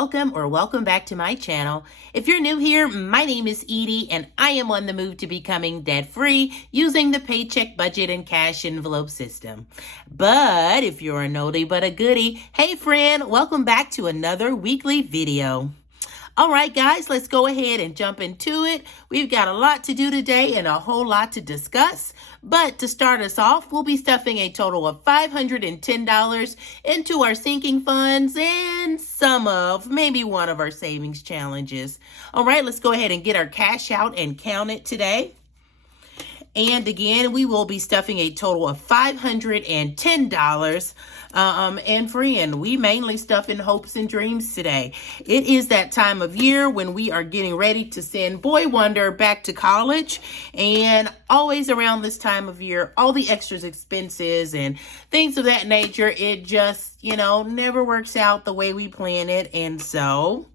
welcome or welcome back to my channel. If you're new here, my name is Edie and I am on the move to becoming debt-free using the Paycheck budget and cash envelope system. But if you're a oldie but a goodie, hey friend, welcome back to another weekly video. All right, guys, let's go ahead and jump into it. We've got a lot to do today and a whole lot to discuss. But to start us off, we'll be stuffing a total of $510 into our sinking funds and some of maybe one of our savings challenges. All right, let's go ahead and get our cash out and count it today. And again, we will be stuffing a total of $510. And friend, we mainly stuff in hopes and dreams today. It is that time of year when we are getting ready to send Boy Wonder back to college. And always around this time of year, all the extras expenses and things of that nature, it just, never works out the way we plan it. And so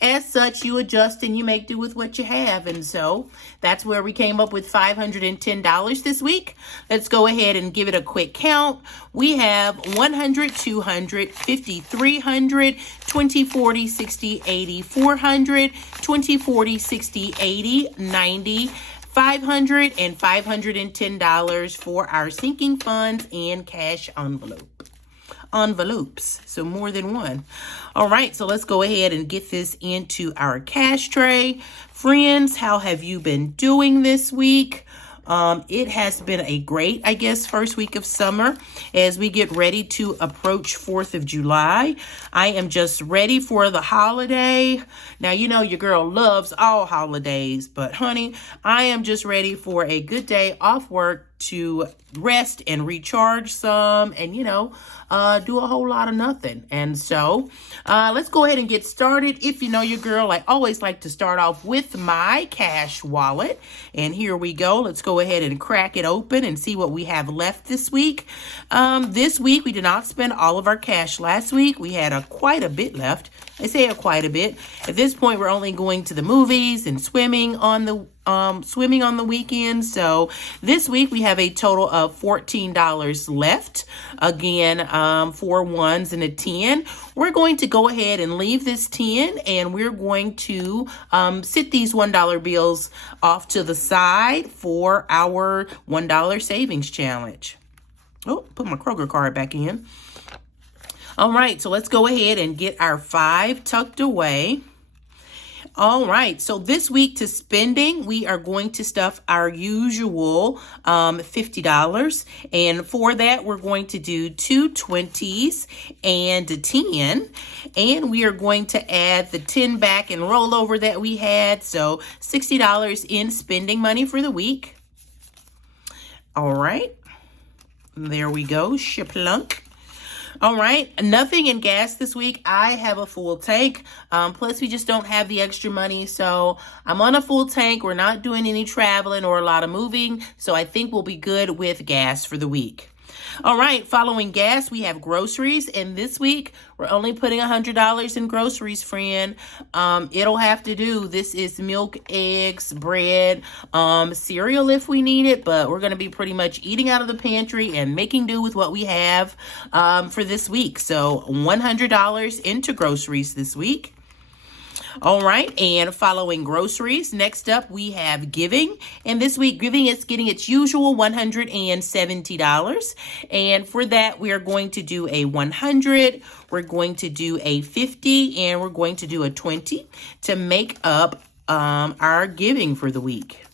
as such, you adjust and you make do with what you have. And so that's where we came up with $510 this week. Let's go ahead and give it a quick count. We have 100, 200, 50, 300, 20, 40, 60, 80, 400, 20, 40, 60, 80, 90, $500 and $510 for our sinking funds and cash envelopes, so more than one. All right, so let's go ahead and get this into our cash tray. Friends, how have you been doing this week? It has been a great, first week of summer as we get ready to approach 4th of July. I am just ready for the holiday. Now, your girl loves all holidays, but honey, I am just ready for a good day off work to rest and recharge some and, do a whole lot of nothing. And so let's go ahead and get started. If you know your girl, I always like to start off with my cash wallet. And here we go. Let's go ahead and crack it open and see what we have left this week. This week, we did not spend all of our cash. Last week, we had quite a bit left. I say quite a bit. At this point, we're only going to the movies and swimming on the weekend. So this week we have a total of $14 left. Again, 4 ones and a 10. We're going to go ahead and leave this 10 and we're going to sit these $1 bills off to the side for our $1 savings challenge. Oh, put my Kroger card back in. All right, so let's go ahead and get our 5 tucked away. All right, so this week to spending, we are going to stuff our usual $50. And for that, we're going to do 2 20s and a 10. And we are going to add the 10 back and rollover that we had. So $60 in spending money for the week. All right, there we go, shaplunk. All right, nothing in gas this week. I have a full tank. Plus, we just don't have the extra money. So I'm on a full tank. We're not doing any traveling or a lot of moving. So I think we'll be good with gas for the week. All right, following gas, we have groceries. And this week, we're only putting $100 in groceries, friend. It'll have to do. This is milk, eggs, bread, cereal if we need it. But we're going to be pretty much eating out of the pantry and making do with what we have for this week. So $100 into groceries this week. All right, and following groceries, next up we have giving. And this week, giving is getting its usual $170. And for that, we are going to do a 100, we're going to do a 50, and we're going to do a 20 to make up our giving for the week.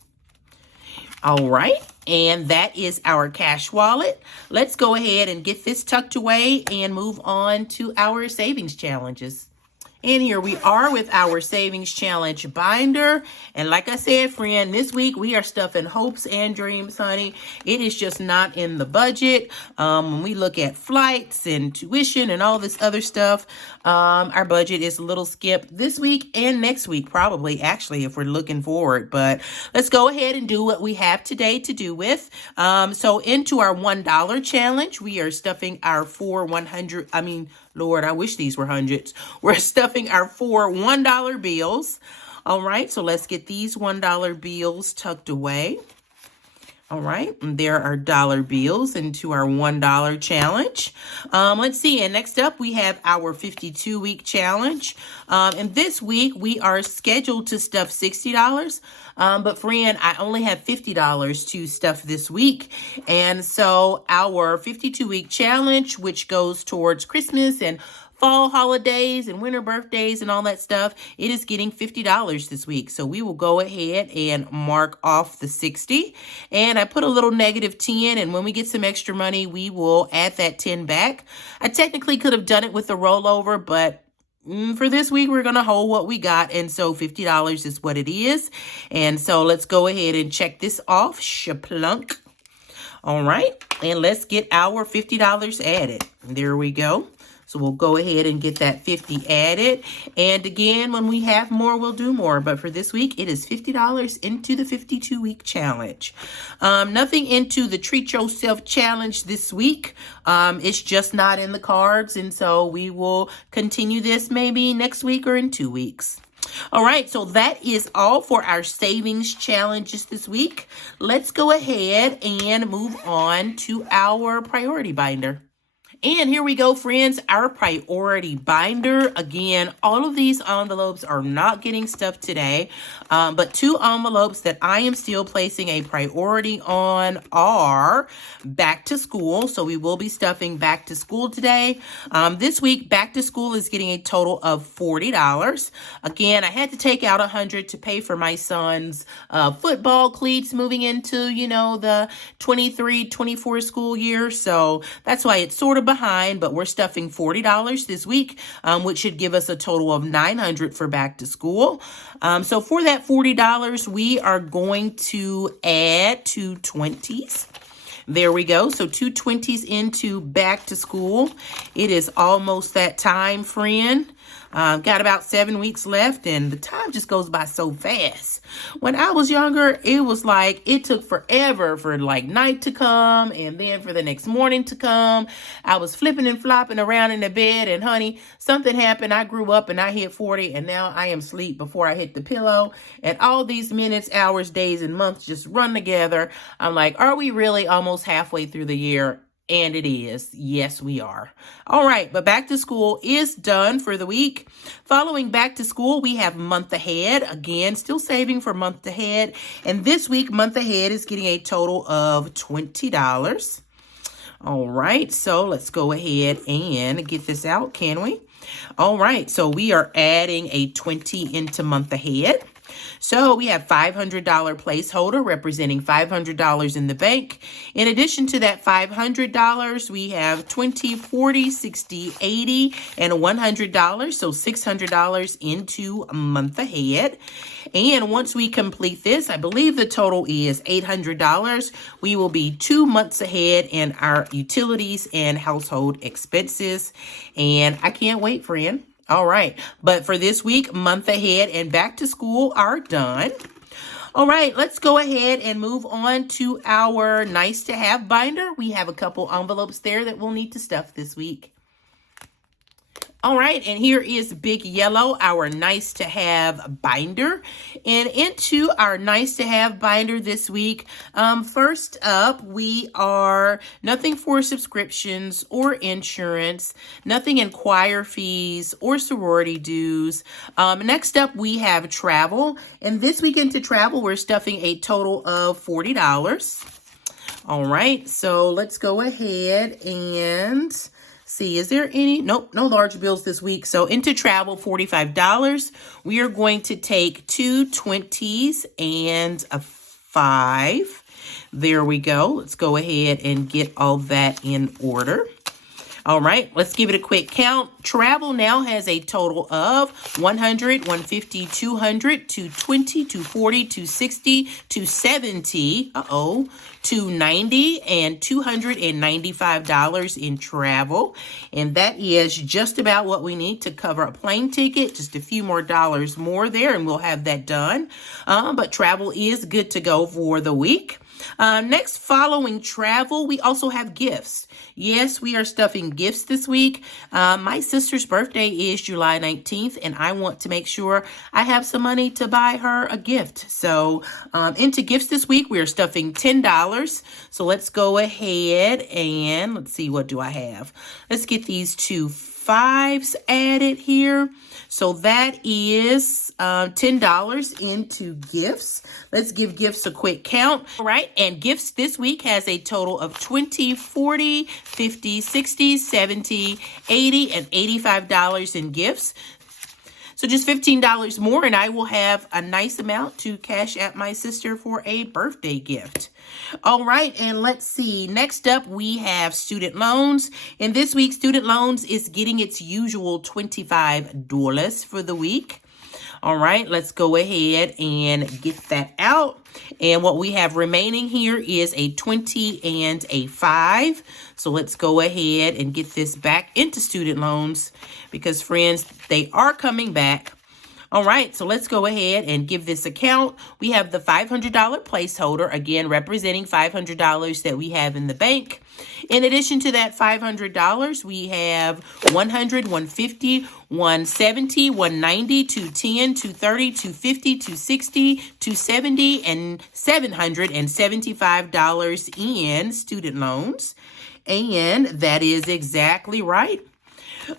All right, and that is our cash wallet. Let's go ahead and get this tucked away and move on to our savings challenges. And here we are with our savings challenge binder. And like I said, friend, this week we are stuffing hopes and dreams, honey. It is just not in the budget. When we look at flights and tuition and all this other stuff, our budget is a little skimp this week and next week, probably, actually, if we're looking forward. But let's go ahead and do what we have today to do with. So into our $1 challenge, we are stuffing our 4 100, Lord, I wish these were hundreds. We're stuffing our 4 $1 bills. All right, so let's get these $1 bills tucked away. All right, and there are dollar bills into our $1 challenge. Let's see, and next up we have our 52-week challenge. And this week we are scheduled to stuff $60. But friend, I only have $50 to stuff this week. And so our 52-week challenge, which goes towards Christmas and fall holidays and winter birthdays and all that stuff, it is getting $50 this week. So we will go ahead and mark off the 60. And I put a little negative 10, and when we get some extra money, we will add that 10 back. I technically could have done it with the rollover, but for this week, we're going to hold what we got. And so $50 is what it is. And so let's go ahead and check this off. Shaplunk. All right. And let's get our $50 added. There we go. So we'll go ahead and get that 50 added. And again, when we have more, we'll do more. But for this week, it is $50 into the 52-week challenge. Nothing into the Treat Yourself challenge this week. It's just not in the cards. And so we will continue this maybe next week or in 2 weeks. All right, so that is all for our savings challenges this week. Let's go ahead and move on to our priority binder. And here we go, friends, our priority binder. Again, all of these envelopes are not getting stuffed today, but 2 envelopes that I am still placing a priority on are back to school. So we will be stuffing back to school today. This week, back to school is getting a total of $40. Again, I had to take out $100 to pay for my son's football cleats moving into, the 23-24 school year. So that's why it's sort of behind, but we're stuffing $40 this week, which should give us a total of $900 for back to school. So for that $40, we are going to add 2 20s. There we go. So 2 20s into back to school. It is almost that time, friend. Got about 7 weeks left, and the time just goes by so fast. When I was younger, it was like it took forever for night to come and then for the next morning to come. I was flipping and flopping around in the bed, and honey, something happened. I grew up and I hit 40, and now I am asleep before I hit the pillow. And all these minutes, hours, days, and months just run together. I'm like, are we really almost halfway through the year? And it is. Yes, we are. All right, but back to school is done for the week. Following back to school, we have month ahead. Again, still saving for month ahead. And this week, month ahead is getting a total of $20. All right, so let's go ahead and get this out, can we? All right, so we are adding a 20 into month ahead. So we have $500 placeholder representing $500 in the bank. In addition to that $500, we have $20, $40, $60, $80, and $100. So $600 into a month ahead. And once we complete this, I believe the total is $800. We will be 2 months ahead in our utilities and household expenses. And I can't wait, friend. All right, but for this week, month ahead and back to school are done. All right, let's go ahead and move on to our nice to have binder. We have a couple envelopes there that we'll need to stuff this week. All right, and here is Big Yellow, our nice to have binder. And into our nice to have binder this week, first up, we are nothing for subscriptions or insurance, nothing in choir fees or sorority dues. Next up, we have travel. And this week into travel, we're stuffing a total of $40. All right, so let's go ahead and see, is there any? Nope, no large bills this week. So into travel, $45. We are going to take 2 20s and a 5. There we go. Let's go ahead and get all that in order. All right, let's give it a quick count. Travel now has a total of $100, $150, $200, $220, $240, $260, $270, $290, and $295 in travel. And that is just about what we need to cover a plane ticket. Just a few more dollars more there, and we'll have that done. But travel is good to go for the week. Next, following travel, we also have gifts. Yes, we are stuffing gifts this week. My sister's birthday is July 19th, and I want to make sure I have some money to buy her a gift. So into gifts this week, we are stuffing $10. So let's go ahead and let's see, what do I have? Let's get these two 5s added here. So that is $10 into gifts. Let's give gifts a quick count. All right, and gifts this week has a total of $20, $40, $50, $60, $70, $80, and $85 in gifts. So just $15 more, and I will have a nice amount to cash at my sister for a birthday gift. All right, and let's see. Next up, we have student loans. And this week, student loans is getting its usual $25 for the week. All right, let's go ahead and get that out. And what we have remaining here is a 20 and a 5. So let's go ahead and get this back into student loans because, friends, they are coming back. All right, so let's go ahead and give this a count. We have the $500 placeholder, again, representing $500 that we have in the bank. In addition to that $500, we have $100, $150, $170, $190, $210, $230, $250, $260, $270, and $775 in student loans. And that is exactly right.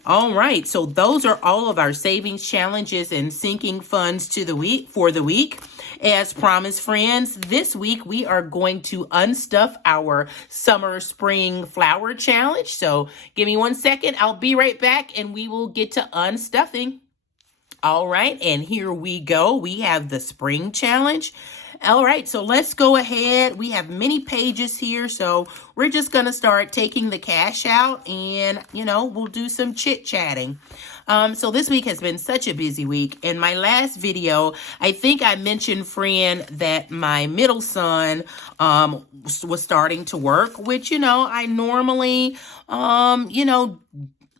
All right, so those are all of our savings challenges and sinking funds to the week for the week. As promised, friends, this week we are going to unstuff our summer spring flower challenge. So give me 1 second. I'll be right back and we will get to unstuffing. All right, and here we go. We have the spring challenge. All right, so let's go ahead. We have many pages here, so we're just going to start taking the cash out and, we'll do some chit-chatting. So this week has been such a busy week. In my last video, I think I mentioned, friend, that my middle son was starting to work, which, I normally,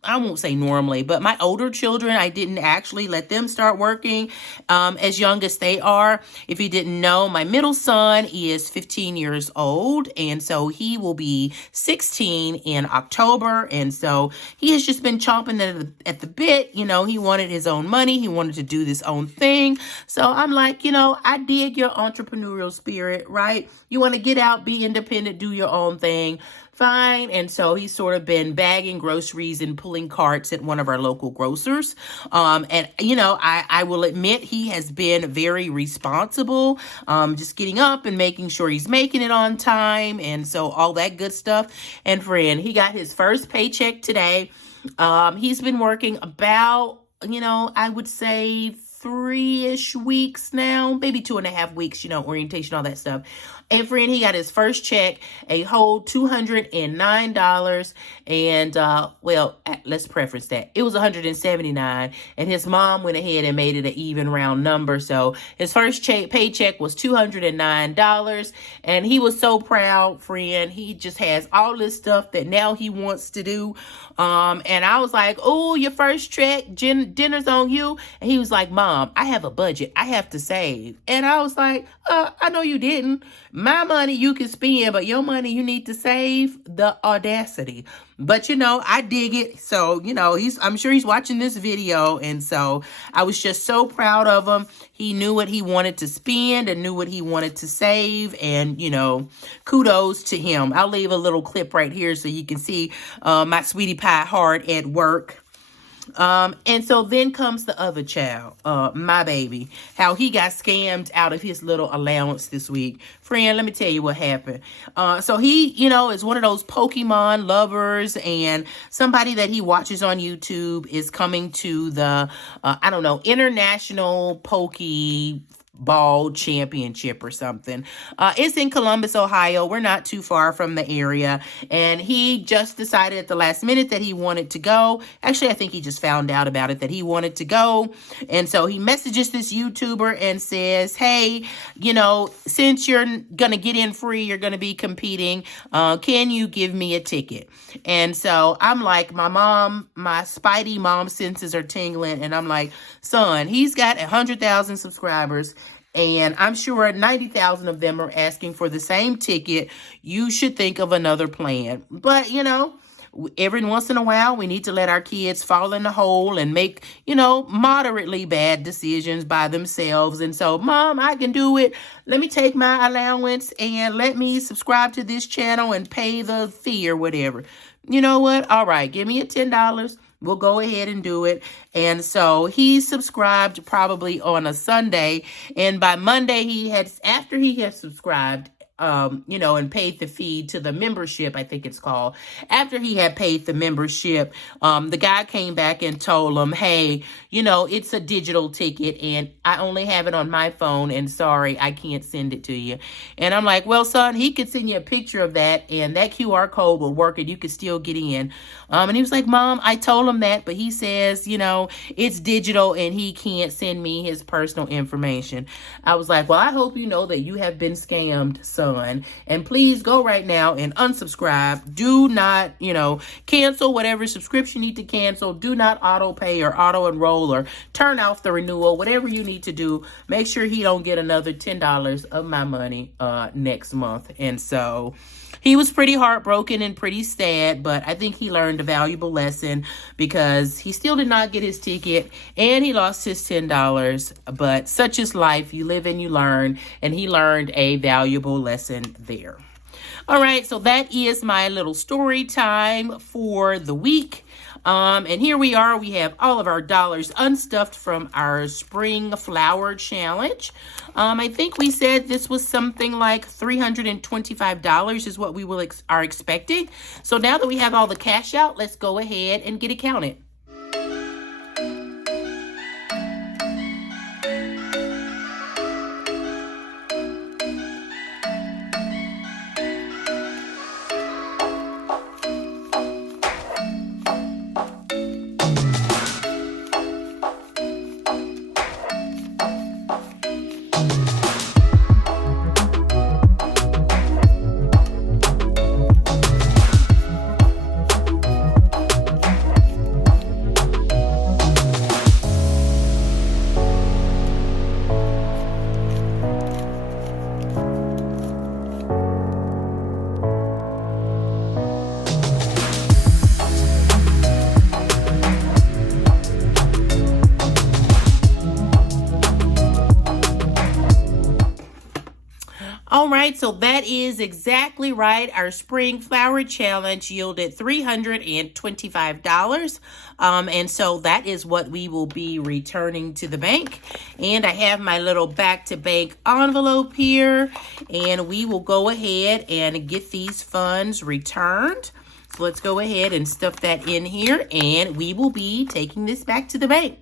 I won't say normally, but my older children, I didn't actually let them start working as young as they are. If you didn't know, my middle son is 15 years old, and so he will be 16 in October, and so he has just been chomping at the bit. He wanted his own money. He wanted to do this own thing. So I'm like, I dig your entrepreneurial spirit, right? You want to get out, be independent, do your own thing. Fine. And so he's sort of been bagging groceries and pulling carts at one of our local grocers. And, I will admit he has been very responsible, just getting up and making sure he's making it on time. And so all that good stuff. And friend, he got his first paycheck today. He's been working about, I would say 3-ish weeks now, maybe 2.5 weeks, orientation, all that stuff. And friend, he got his first check, a whole $209. And, let's preference that. It was $179. And his mom went ahead and made it an even round number. So his first paycheck was $209. And he was so proud, friend. He just has all this stuff that now he wants to do. And I was like, oh, your first check, dinner's on you. And he was like, Mom, I have a budget. I have to save. And I was like, I know you didn't. My money you can spend, but your money you need to save. The audacity. But, I dig it. So, I'm sure he's watching this video. And so I was just so proud of him. He knew what he wanted to spend and knew what he wanted to save. And, kudos to him. I'll leave a little clip right here so you can see my sweetie pie heart at work. And so then comes the other child, my baby, how he got scammed out of his little allowance this week. Friend, let me tell you what happened. So he, is one of those Pokemon lovers, and somebody that he watches on YouTube is coming to the, International Pokeball Championship or something. It's in Columbus, Ohio. We're not too far from the area. And he just decided at the last minute that he wanted to go. Actually, I think he just found out about it, that he wanted to go. And so he messages this YouTuber and says, hey, since you're going to get in free, you're going to be competing. Can you give me a ticket? And so I'm like, my Spidey mom senses are tingling. And I'm like, son, he's got 100,000 subscribers. And I'm sure 90,000 of them are asking for the same ticket. You should think of another plan. But, you know, every once in a while, we need to let our kids fall in the hole and make, you know, moderately bad decisions by themselves. And so, Mom, I can do it. Let me take my allowance and let me subscribe to this channel and pay the fee or whatever. You know what? All right, give me a $10. We'll go ahead and do it. And so he subscribed probably on a Sunday. And by Monday, after he had subscribed, you know, and paid the fee to the membership, I think it's called. After he had paid the membership, the guy came back and told him, hey, you know, it's a digital ticket and I only have it on my phone and sorry, I can't send it to you. And I'm like, well, son, he could send you a picture of that and that QR code will work and you could still get in. And he was like, Mom, I told him that, but he says, you know, it's digital and he can't send me his personal information. I was like, well, I hope you know that you have been scammed, son. And please go right now and unsubscribe. Do not, you know, cancel whatever subscription you need to cancel. Do not auto pay or auto enroll or turn off the renewal. Whatever you need to do, make sure he don't get another $10 of my money next month. And so he was pretty heartbroken and pretty sad, but I think he learned a valuable lesson because he still did not get his ticket and he lost his $10. But such is life. You live and you learn, and he learned a valuable lesson there. All right, so that is my little story time for the week. And here we are. We have all of our dollars unstuffed from our spring flower challenge. I think we said this was something like $325 is what we are expecting. So now that we have all the cash out, let's go ahead and get it counted. All right, so that is exactly right. Our spring flower challenge yielded $325. And so that is what we will be returning to the bank. And I have my little back-to-bank envelope here. And we will go ahead and get these funds returned. So let's go ahead and stuff that in here. And we will be taking this back to the bank.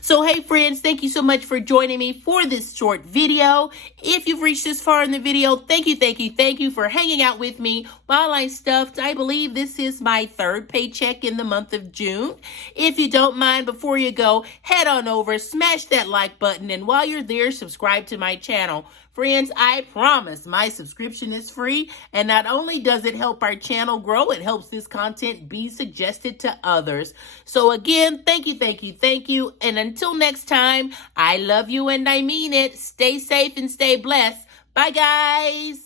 So, hey, friends, thank you so much for joining me for this short video. If you've reached this far in the video, thank you for hanging out with me while I stuffed. I believe this is my third paycheck in the month of June. If you don't mind, before you go, head on over, smash that like button, and while you're there, subscribe to my channel. Friends, I promise my subscription is free, and not only does it help our channel grow, it helps this content be suggested to others. So again, thank you. And until next time, I love you and I mean it. Stay safe and stay blessed. Bye, guys.